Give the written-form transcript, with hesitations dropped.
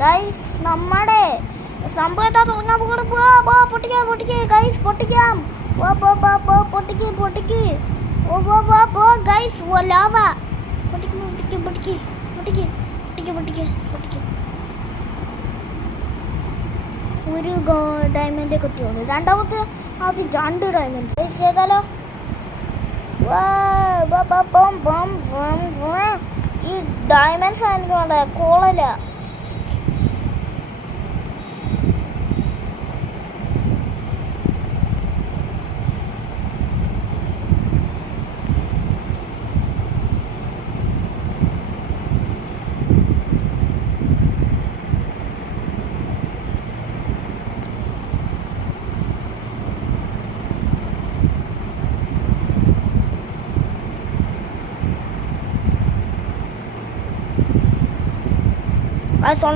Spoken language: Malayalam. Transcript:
ഗൈസ് നമ്മുടെ സംഭവത്താ തുടങ്ങാൻ പൊട്ടിക്കേ ഗൈസ് പൊട്ടിക്കാം പൊട്ടിക്ക് ഗൈസ് ലാവ പൊട്ടിക്ക് ഒരു ഡയമണ്ട് കിട്ടിയുള്ളൂ രണ്ടാമത്തെ ആദ്യം 2 ഡയമണ്ട് ഗൈസ് ചെയ്താലോ ഈ ഡയമണ്ട്സ് ആയതുകൊണ്ട് കോളല്ല I saw